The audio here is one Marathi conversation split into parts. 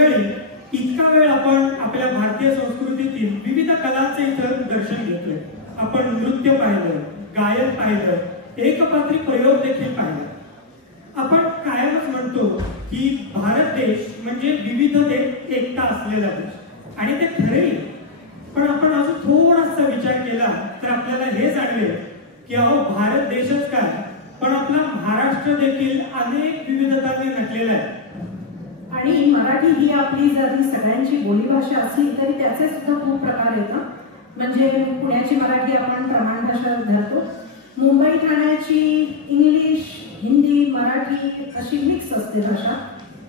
मंडळी, इतका वेळ आपण आपल्या भारतीय संस्कृतीतील विविध कलांचे इथं दर्शन घेतोय. आपण नृत्य पाहिलं, गायन पाहिलं, एकपात्री प्रयोग देखील पाहिला. आपण कायमच म्हणतो की भारत देश म्हणजे विविधतेत एकता असलेला देश, आणि ते खरे. पण आपण अजून थोडासा विचार केला तर आपल्याला हे जाणवेल की अहो, भारत देशच काय, पण आपला महाराष्ट्र देखील अनेक विविधतांनी नटलेला आहे. आणि मराठी ही आपली जरी सगळ्यांची बोलीभाषा असली तरी त्याचे सुद्धा खूप प्रकार आहेत. म्हणजे पुण्याची मराठी आपण प्रमाण भाषा धरतो, मुंबई ठाण्याची इंग्लिश, हिंदी, मराठी अशी मिक्स असते भाषा.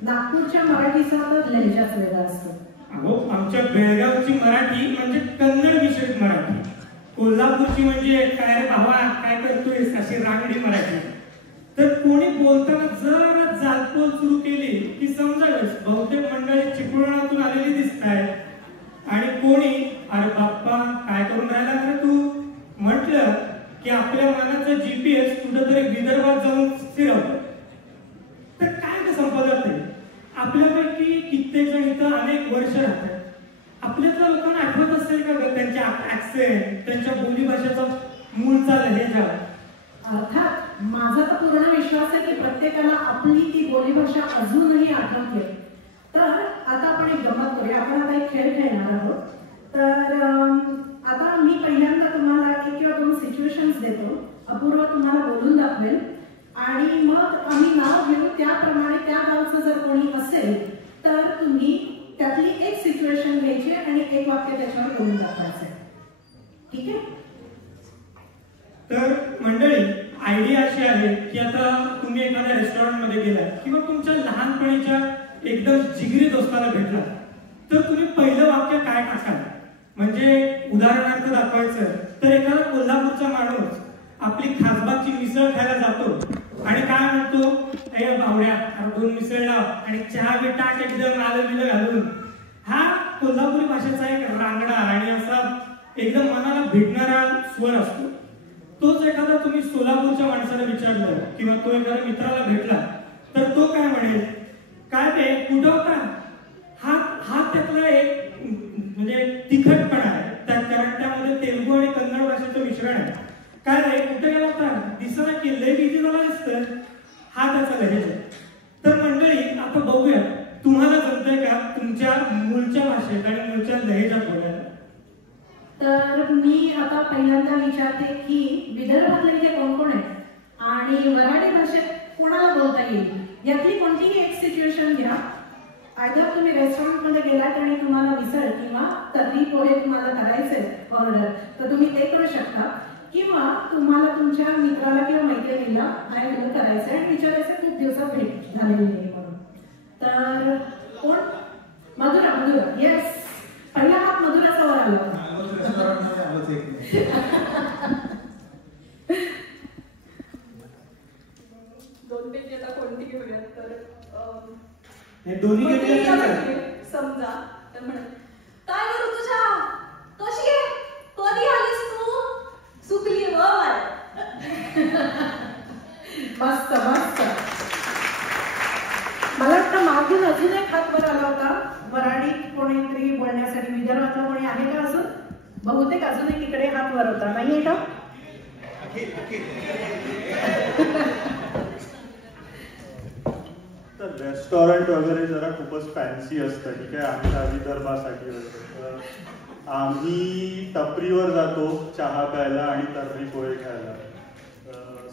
नागपूरच्या मराठीचा तर लहेजाच वेगळा असतो. अहो, आमच्या बेळगावची मराठी म्हणजे कन्नड मिश्रित मराठी, कोल्हापूरची म्हणजे काय रे भावा काय करतोय अशी रांगडी मराठी. तर कोणी बोलताना जरा जालपोल सुरू केली की समजावेच बहुतेक मंडळी चिपळूणातून आलेली दिसत आहे, आणि कोणी अरे बाप्पा काय करून राहिला रे तू म्हटलं की आपल्या मनाचं GPS कुठेतरी विदर्भात जाऊन फिरवतं. तर काय ते संपदत नाही. आपल्यापैकी कित्येक जण इथं अनेक वर्ष राहतात. आपल्यातल्या लोकांना आठवत असेल का त्यांच्या ऍक्सेंट, त्यांच्या बोलीभाषेचा मूळचा लहेजा? अर्थात माझा तर पूर्ण विश्वास आहे की प्रत्येकाला आपली ती बोलीभाषा अजूनही आठवते. तर आता आपण एक गमत करूया. आपण आता एक खेळ खेळणार आहोत. तर आता मी पहिल्यांदा तुम्हाला एक किंवा दोन सिच्युएशन्स देतो, अपूर्व तुम्हाला बोलून दाखवेल, आणि मग आम्ही नाव घेऊ. त्याप्रमाणे त्या गावचं जर कोणी असेल तर तुम्ही त्यातली एक सिच्युएशन घ्यायची आणि एक वाक्य त्याच्यावर बोलून दाखवायचं. ठीक आहे? तर मंडळी, आयडिया अशी आहे की आता तुम्ही एखाद्या रेस्टॉरंटमध्ये गेला किंवा तुमच्या लहानपणीच्या एकदम जिगरी दोस्ताला भेटला तर तुम्ही पहिलं वाक्य काय टाकाल? म्हणजे उदाहरणार्थ दाखवायचं तर एखादा कोल्हापूरचा माणूस आपली खासबागची मिसळ खायला जातो आणि काय म्हणतो, ए बावड्या 2 मिसळ लाव आणि चहा बी टाक एकदम आलं बिलं घालून. हा कोल्हापुरी भाषेचा एक रांगडा आणि असा एकदम मनाला भिडणारा स्वर असतो. तोच एखादा तुम्ही सोलापूरच्या माणसाला विचारलं किंवा तो एखाद्या मित्राला भेटला तर तो काय म्हणेल, काय ते कुठं होता? हा त्यातला एक म्हणजे तिखटपणा आहे, कारण त्यामध्ये तेलुगू आणि कन्नड भाषेचं मिश्रण आहे. काय रे कुठे गेला होता? दिसना की लय बिझी झाला दिसतं. हा त्याचा लहेज आहे. तर मंडळी, आता बघूया तुम्हाला जमतंय का तुमच्या मूळच्या भाषेत आणि मूळच्या लहेजात बोलायला. तर मी आता पहिल्यांदा विचारते की विदर्भातले इथे कोण कोण आहे आणि मराठी भाषेत कोणाला बोलता येईल. यातली कोणतीही एक सिच्युएशन घ्या. आयदर तुम्ही रेस्टॉरंटमध्ये गेलात आणि तुम्हाला मिसळ किंवा तर्री पोहे तुम्हाला करायचे ऑर्डर, तर तुम्ही ते करू शकता, किंवा तुम्हाला तुमच्या मित्राला किंवा मैत्रिणीला काय करायचं आणि विचारायचं खूप दिवसात भेट झालेली आहे म्हणून. तर कोण? मधुरा. मधुरा, येस. पहिला हात मधुराचा वर आला होता. दोन पैकी आता कोणती घेऊयात? तर हे दोन्ही समजा तर म्हणत, काय करू तुझ्या, कशी आहे, कधी आलीस तू, चुकली वर. मस्त मस्त. मला वाटतं मागून अजून एक हात वर आला होता. मराठीत कोणीतरी बोलण्यासाठी विदर्भातलं कोणी आहे का अजून? बहुतेक अजून एक इकडे हात वर होता, नाहीये का? तर रेस्टॉरंट वगैरे जरा खूपच फॅन्सी असतं, ठीक आहे, आमच्या विदर्भासाठी वगैरे. तर आम्ही टपरीवर जातो चहा प्यायला आणि तर्री पोहे खायला.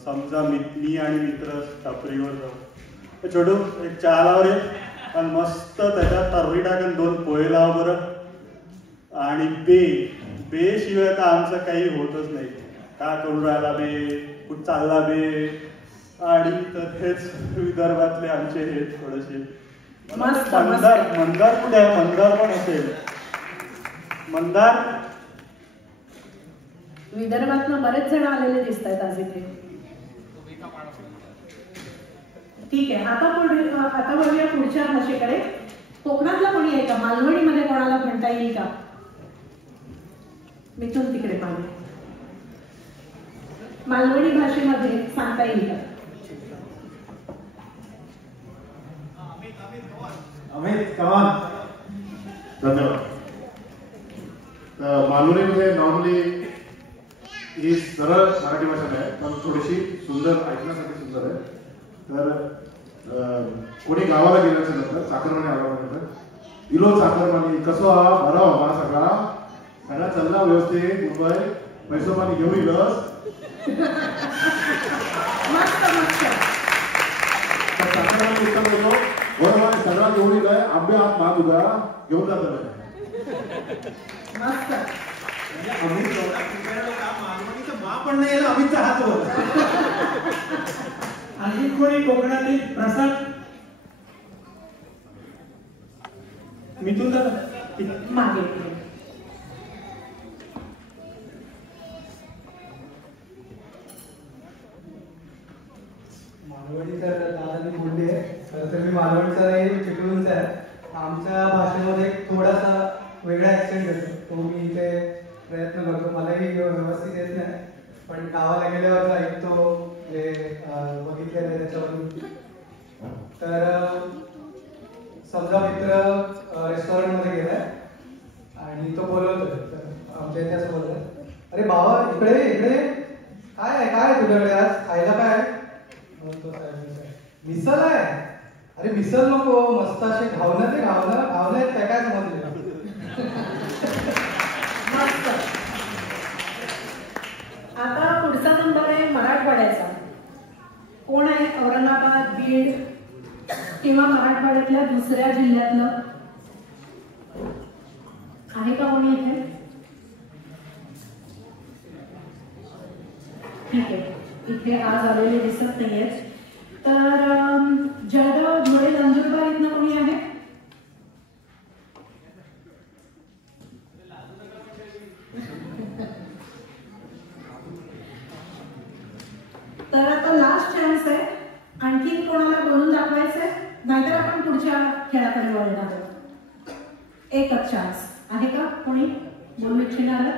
समजा मी आणि मित्र टपरीवर जाऊ, छोटू एक चहा लाव रे, आणि मस्त त्याच्यात तर्री टाकून 2 पोहे लाव बरं, आणि बे शिवाय तर आमचं काही होतच नाही. का करून राहिला बे, कुठं चालला बे, आणि तर हेच विदर्भातले आमचे हे थोडेसे. मंदार कुठे आहे? मंदार पण असेल. मंदार विदर्भातनं बरेच जण आलेले दिसत आहेत आज इथे. ठीक आहे, आता बघूया पुढच्या भाषेकडे. कोकणातला कोणी आहे का? मालवणीमध्ये कोणाला म्हणता येईल का? मिथून तिकडे पाहिजे. मालवणी भाषेमध्ये सांगता येईल का? अमित कमान. धन्यवाद. मालवणीमध्ये नॉर्मली ही सरळ मराठी भाषा नाही, पण थोडीशी सुंदर, ऐकण्यासाठी सुंदर आहे. तर कोणी गावाला गेल्याच्या नंतर चाकरमानी आल्यानंतर इलो चाकरमानी कसो हा बरा बाबा सगळा चालला व्यवस्थित, मुंबई पैसो पाणी घेऊन येलस. चाकरमानी उत्तर बोलतो बरोबर सगळा घेऊन येलाय, आंबे हात मा तुझा घेऊन जातो. अमित मालवणीचं मा पण नाही यायला अमितचा हात वर. आणि कोणी कोकणातील प्रसाद मिथून दादा मागे मालवणी तर दादानी बोलली आहे. खरं तर मी मालवणीचा नाही, चिपळूणचा आहे. आमच्या भाषेमध्ये थोडासा वेगळा ऍक्सेंट येतो, तो मी इथे प्रयत्न करतो. मलाही व्यवस्थित येत नाही, पण गावाला गेल्यावर ऐकतो, बघितलेलं आहे त्याच्यावरून. तर समजा मित्र रेस्टॉरंटमध्ये गेलाय आणि तो बोलवतोय, तर आमच्या इथे असं बोलतोय, अरे बाबा इकडे इकडे काय आहे तुझ्याकडे आज खायला काय आहे? मिसल आहे. अरे मिसल नको, मस्त असे घावणं ते घावणं आहेत काय समजले. आता पुढचा नंबर आहे मराठवाड्याचा. कोण आहे औरंगाबाद, बीड किंवा मराठवाड्यातल्या दुसऱ्या जिल्ह्यातलं आहे का कोणी इथे? ठीक आहे, इथे आज आलेले दिसत नाहीयेत. तर जळगाव, धुळे, नंदुरबार इथनं कोणी आहे? तर आता लास्ट चान्स आहे. आणखी कोणाला बोलून दाखवायचंय? नाहीतर आपण पुढच्या खेळाकडे वळणार आहोत. एकच चान्स आहे का कोणी बोलू इच्छिणार?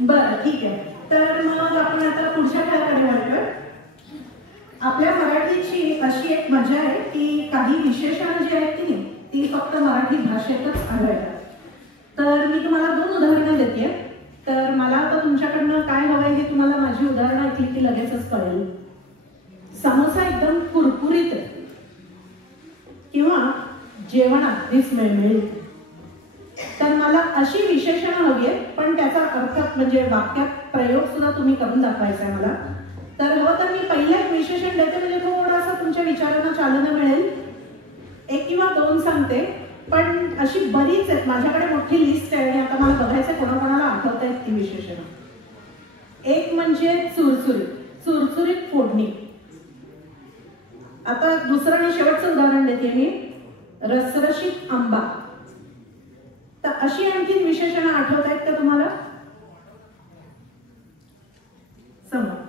बरं ठीक आहे. तर मग आपण आता पुढच्या खेळाकडे वळतोय. आपल्या मराठीची अशी एक मजा आहे की काही विशेषणं जी आहेत की नाही ती फक्त मराठी भाषेतच आढळतात. तर मी तुम्हाला 2 उदाहरणं देते. तर मला आता तुमच्याकडनं काय हवंय हे तुम्हाला माझी उदाहरणं ऐकली की लगेचच कळेल. समोसा एकदम कुरकुरीत आहे किंवा जेवणात अगदीच मिळमिळीत. तर मला अशी विशेषणं हवी आहे, पण त्याचा अर्थ म्हणजे वाक्यात प्रयोग सुद्धा तुम्ही करून दाखवायचा आहे मला. तर हवं तर मी पहिलं एक विशेषण देते, म्हणजे थोडासा तुमच्या विचारांना चालना मिळेल. 1 किंवा 2 सांगते, पण अशी बरीच आहेत. माझ्याकडे मोठी लिस्ट आहे आणि आता मला बघायचं कोणाकोणाला आठवत आहेत ती विशेषणं. एक म्हणजे चुरचुरीत फोडणी. आता दुसरं आणि शेवटचं उदाहरण देते मी, रसरशीत आंबा. तर अशी आणखी विशेषणं आठवत आहेत का तुम्हाला? समोर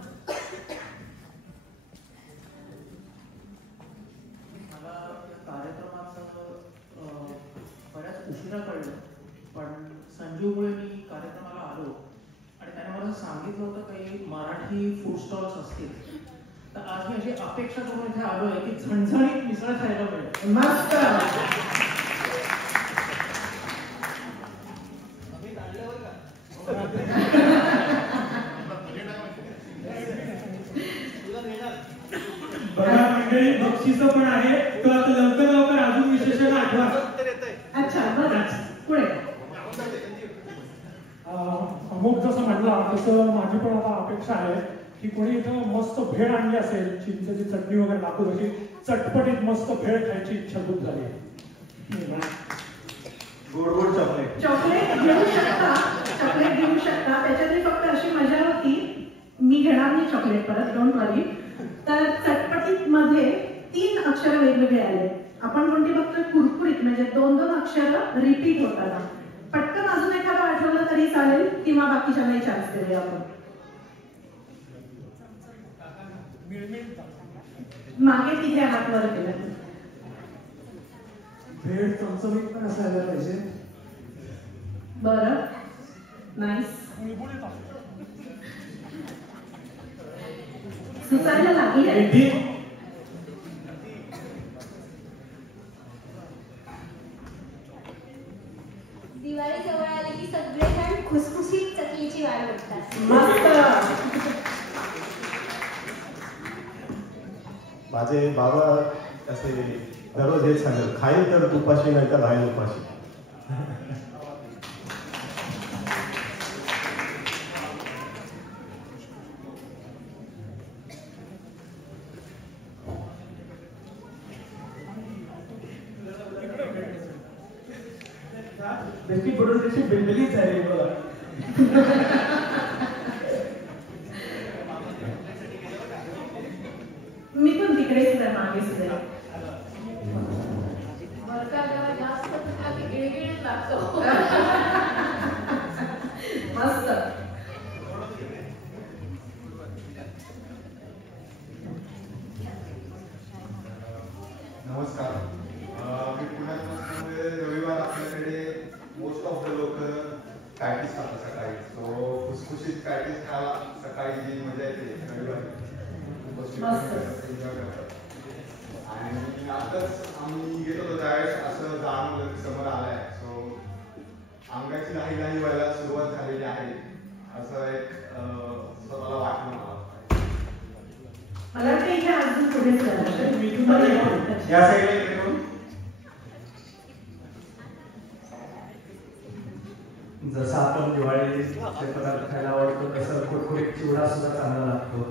बऱ्याच उशिरा कळलं, पण संजूमुळे मी कार्यक्रमाला आलो आणि त्याने मला सांगितलं होतं काही मराठी फूड स्टॉल्स असतील. तर आज मी अशी अपेक्षा करून इथे आलोय की झणझणीत मिसळ खायला मिळेल. मस्त. बघा मंडळी, बक्षीस पण आहे. तो आता लवकर अजून विशेषण आठवा. अच्छा बरं, पुढे. अमुक जसं म्हटला तसं माझी पण आता अपेक्षा आहे की कोणी इथं मस्त भेळ आणली असेल, चिंचेची चटणी वगैरे टाकून अशी चटपटीत मस्त भेळ खायची इच्छा खूप झाली. गोड चॉकलेट घेऊ शकता. त्याच्यातली फक्त अशी मजा होती, मी घेणार नाही चॉकलेट परत, डोंट वरी. तर चटपटीत मध्ये 3 अक्षर वेगवेगळे आले. आपण कोणती बघतोय? कुरकुरीत, म्हणजे 2 अक्षर रिपीट होतात. पटकन अजून एखादं आठवलं तरी चालेल किंवा बाकीच्यांनाही चान्स देऊया आपण. मागे तिथे हात वर केला. भेळ चमचमीत पण असायला पाहिजे. बरं, नाईस. सुचायला लागली. माझे बाबा असे दररोज हेच सांगतात, खाईल तर तुपाशी नाही तर राहील उपाशी. बेटी पडून त्याची बिंदलीच आहे बोला. मी पण तिकडेच आहे, मागे सुद्धा जास्त गिळगिळीत लागतो. मस्त. नमस्कार. मी पुण्यात असल्यामुळे रविवार आपल्याकडे मोस्ट ऑफ द लोक पॅटीस खातात सकाळी. सो खुसखुशीत पॅटीस खायला सकाळी जी मजा येते रविवारी एन्जॉय करतात. आणि आताच आम्ही गेलो होतो त्यावेळेस असं जाणवलं की समोर आलाय. सो अंगाची लाही व्हायला सुरुवात झालेली आहे असं एक स्वतःला वाटलं मला वाटतं इथे अजून पुढे या साईडला. जसं आपण दिवाळीचे पदार्थ खायला आवडतो तसं कुरकुरीत चिवडा सुद्धा चांगला लागतो.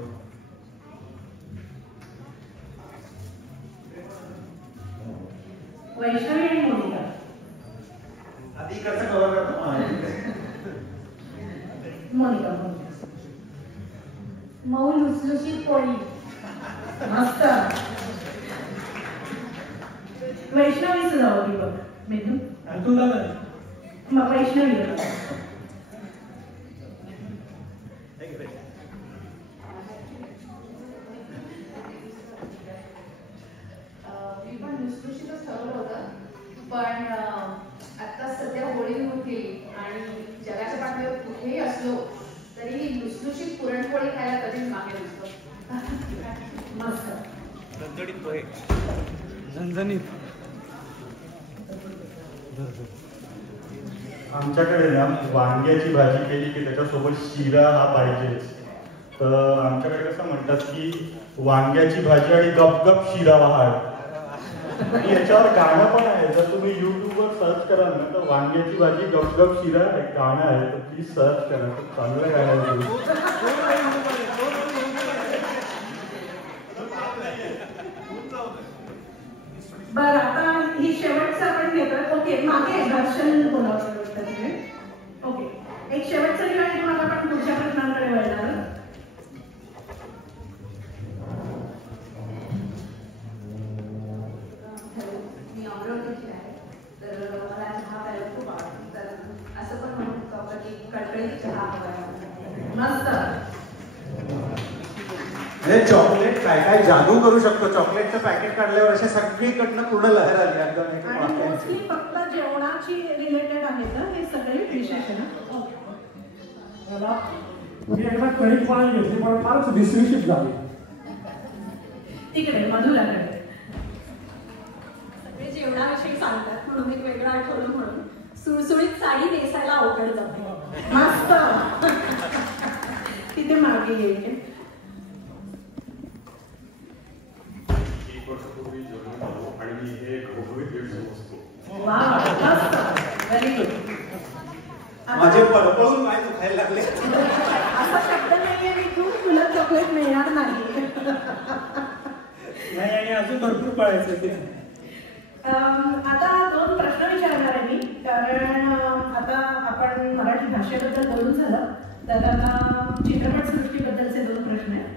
वैष्णवी आणि मोनिका आधी कसं कव्हर करतो. मोनिका मऊ लुसलुशीत पोळी. मस्त. वैष्णवी सुद्धा होती बघ. मेनू मग वैष्णवी मी पण लुसलुशीतच ठरवलं होतं, पण आता सध्या होळी होती आणि जगाच्या पाठीवर कुठेही असलो तरी लुसलुशीत पुरणपोळी खायला कधीच मागे नसतो. मस्त. झणझणीत. आमच्याकडे ना वांग्याची भाजी केली की त्याच्यासोबत शिरा हा पाहिजेच. तर आमच्याकडे कसं म्हणतात की वांग्याची भाजी आणि गपगप शिरा वहाड. आणि याच्यावर गाणं पण आहे. जर तुम्ही युट्यूबवर सर्च कराल ना तर वांग्याची भाजी गपगप शिरा एक गाणं आहे, तर प्लीज सर्च करा. चांगलं गाणं आहे. बरं, आता ही शेवटचं आपण घेतोय. ओके, मागे दर्शन बोलावं तिकडे. ओके, एक शेवटचं घेऊन आणि मग आपण पुढच्या प्रश्नांकडे वळणार. मी अमरावतीची आहे, तर मला चहा प्यायला खूप आवडतो. तर असं पण म्हणू शकतो आपण की कडकडीत चहा हवा. मस्त. चॉकलेट काय काय जादू करू शकतो. चॉकलेटचं पॅकेट काढल्यावर अशा सगळीकडनं पूर्ण लहर आली. आणि मोस्टली फक्त जेवणाची रिलेटेड आहेत हे सगळे विशेष आहे ना. मी एकदा कणिक पाणी घेतली पण फारच विसविशीत झाली. तिकडे मधुराकडे सगळे जेवणाविषयी सांगतात म्हणून एक वेगळा आठवलं म्हणून सुळसुळीत साडी नेसायला अवघड जाते. मस्त. तिथे मागे येईल. आणि मी हे एक उपयोगी भेट समजतो. Very good. माझे पळपळून पाय दुखायला लागले. असा शब्द नाहीये मी तू तुला चॉकलेट मिळणार नाही. आणि अजून भरपूर पळायचं ते. आता 2 प्रश्न विचारणार आहे मी, कारण आता आपण मराठी भाषेबद्दल बोलून झालं, तर आता चित्रपटसृष्टीबद्दलचे 2 प्रश्न आहेत.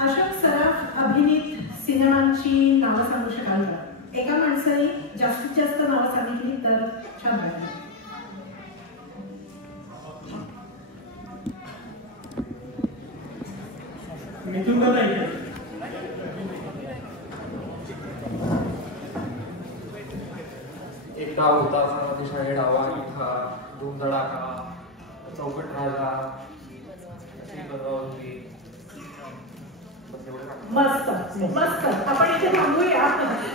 अशोक सराफ अभिनीत सिनेमांची नावं सांगू शकाल का? एका माणसाने जास्तीत जास्त नावं सांगितली तर छान वाटेल. मिथून दादा एक डाव होता अतिशय डावा इथा धूम धडाका चौकट राजा मस्त मस्त. आपण इथे थांबूया.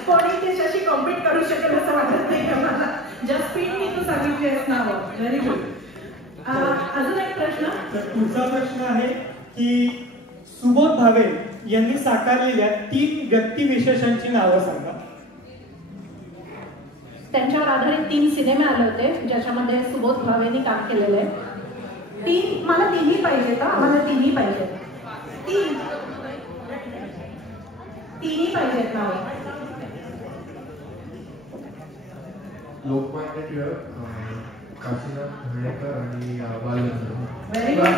कोणी त्याच्याशी कॉम्पीट करू शकेल असं वाटत नाही मला. ज्या स्पीडने तू सांगितली आहेस नावं. Very good. अजून एक प्रश्न. तर पुढचा प्रश्न आहे की सुबोध भावे यांनी साकारलेल्या 3 व्यक्तिविशेषांची नावं सांगा. त्यांच्यावर आधारित 3 सिनेमे आले होते ज्याच्यामध्ये सुबोध भावेनी काम केलेलं आहे. मला 3ही पाहिजेत. आम्हाला 3ही पाहिजेत. 3ही पाहिजेत नावं. लोकमान्य टिळक, काशीनाथ घोडेकर आणि बालगंधर्व. Very good.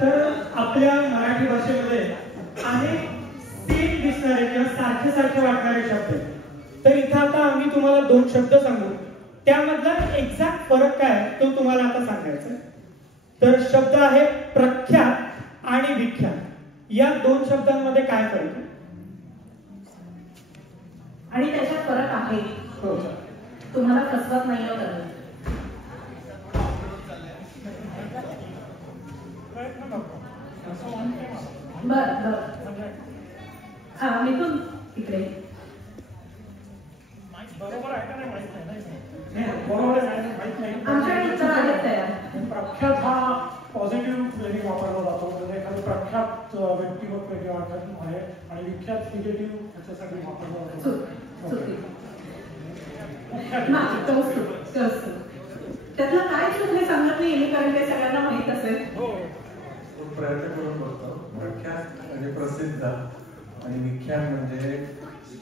तर आपल्या मराठी भाषेमध्ये अनेक सेम दिसणारे किंवा सारखे सारखे वाटणारे शब्द आहेत. तर इथं आता आम्ही तुम्हाला 2 शब्द सांगू, त्यामधला एक्झॅक्ट फरक काय तो तुम्हाला आता सांगायचा. तर शब्द आहे प्रख्यात आणि विख्यात. या 2 शब्दांमध्ये काय फरक आहे आणि त्याच्यात फरक आहे. तुम्हाला फसवत नाही होत. बर मिथून इकडे. बरोबर आहे का नाही माहित नाही. बरोबर आहे माहित नाही. आमच्या उत्तर आहेत तयार. प्रख्यात हा पॉझिटिव्ह फ्लेमिंग वापरला जातो. म्हणजे एखादी प्रख्यात व्यक्तिमत्व किंवा आहे आणि विख्यात निगेटिव्ह ह्याच्यासाठी वापरला जातो. त्यातलं काय चूक हे सांगत नाही कारण ते सगळ्यांना माहित असेल. प्रयत्न करून बघतो. प्रख्यात म्हणजे प्रसिद्ध आणि विख्यात म्हणजे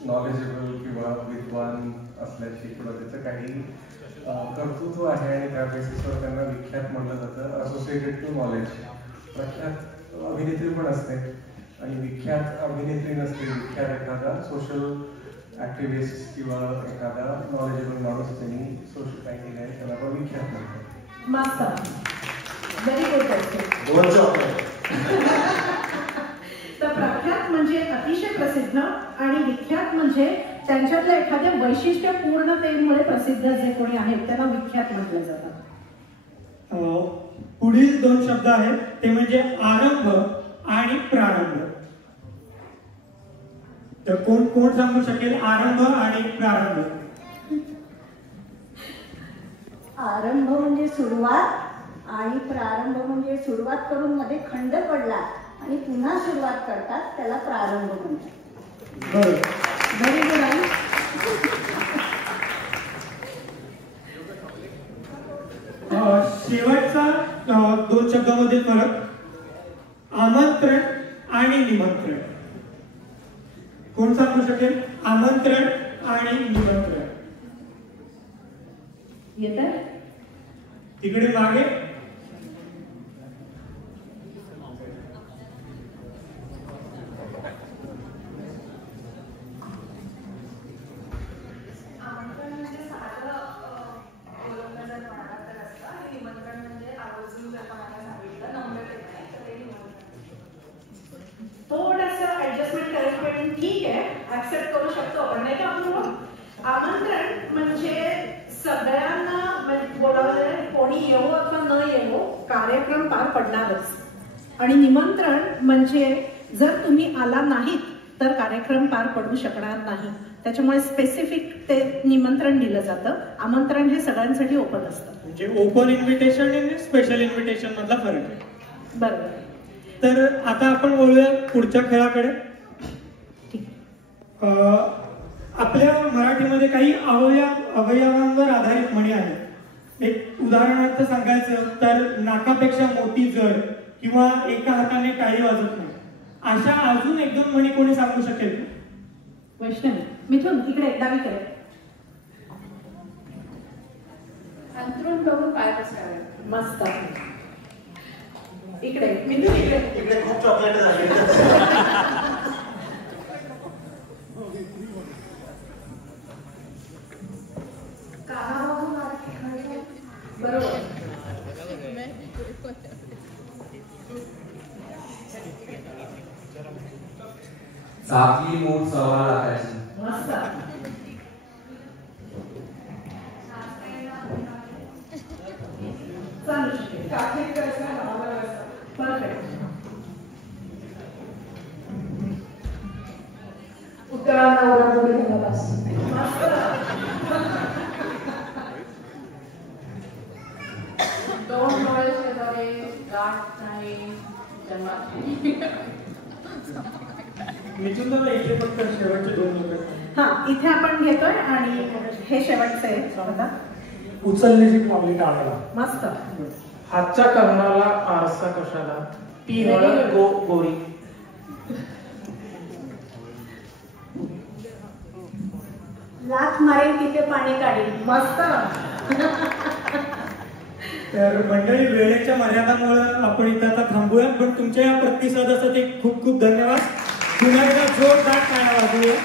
नॉलेजेबल किंवा विद्वान असल्याची किंवा त्याचं काही कर्तृत्व आहे आणि त्या बेसिसवर त्यांना विख्यात म्हटलं जातं. Associated to knowledge. प्रख्यात अभिनेत्री पण असते आणि विख्यात अभिनेत्री नसते. विख्यात एखादा सोशल ऍक्टिव्हिस्ट किंवा एखादा नॉलेजेबल माणूस त्यांनी सोशल काय केलं आहे त्याला आपण विख्यात म्हणतो. मस्त. Very good. तर प्रख्यात म्हणजे अतिशय प्रसिद्ध आणि विख्यात म्हणजे त्यांच्यातल्या एखाद्या वैशिष्ट्यपूर्णतेमुळे प्रसिद्ध जे कोणी आहेत त्यांना विख्यात म्हटलं जातं. पुढील 2 शब्द आहेत ते म्हणजे आरंभ आणि प्रारंभ. तर कोण सांगू शकेल आरंभ आणि प्रारंभ? आरंभ म्हणजे सुरुवात आणि प्रारंभ म्हणजे सुरुवात करून मध्ये खंड पडला आणि पुन्हा सुरुवात करतात त्याला प्रारंभ म्हणतात. Very good. शेवटचा 2 शब्दामध्ये फरक आमंत्रण आणि निमंत्रण. कोण सांगू शकेल आमंत्रण आणि निमंत्रण? येत तिकडे मागे. थोडंसं ऍडजस्टमेंट करेल ठीक आहे, ऍक्सेप्ट करू शकतो आपण नाही का. आपण आमंत्रण म्हणजे सगळ्यांना बोलावलं कोणी येवो अथवा न येवो कार्यक्रम पार पडणारच. आणि निमंत्रण म्हणजे जर तुम्ही आला नाहीत तर कार्यक्रम पार पडू शकणार नाही. त्याच्यामुळे स्पेसिफिक ते निमंत्रण दिलं जातं. आमंत्रण हे सगळ्यांसाठी ओपन असतं. म्हणजे ओपन इन्व्हिटेशन आणि स्पेशल इन्व्हिटेशन मधला फरक आहे. बरोबर. तर आता आपण बोलूया पुढच्या खेळाकडे. आपल्या मराठीमध्ये काही अवयवांवर आधारित म्हणी आहेत. एक उदाहरणार्थ सांगायचं तर नाकापेक्षा मोती जड किंवा एका हाताने टाळी वाजत नाही. अशा अजून 1-2 म्हणी कोणी सांगू शकेल? वैष्णवी. मिथून इकडे डावीकडे. अंतरून बघून पाय पसरावे. मस्त. इकडे मिथून इकडे. इकडे खूप चॉकलेट झाले. बरोबर. चाकली मूठ सव्वा लाखाची. मस्त. चालू शकेल. परफेक्ट. उत्तरांना ओरडली बस. Don't know पाठ आहे जन्मात. मिथून दादा इथे फक्त शेवटचे 2 लोक. हा, इथे आपण घेतोय आणि हे शेवटचं आहे बघा. उचलण्याची पावली टाळायला. मस्त. हातच्या कर्णाला आरसा कशाला, ती हळद गोरी. लाथ मारेल तिथे पाणी काढेल. मस्त. तर मंडळी, वेळेच्या मर्यादामुळे आपण इथं आता थांबूया, पण तुमच्या या प्रतिसादासाठी खूप खूप धन्यवाद. पुन्हा एकदा जोरदार टाळ्या वाजवूया.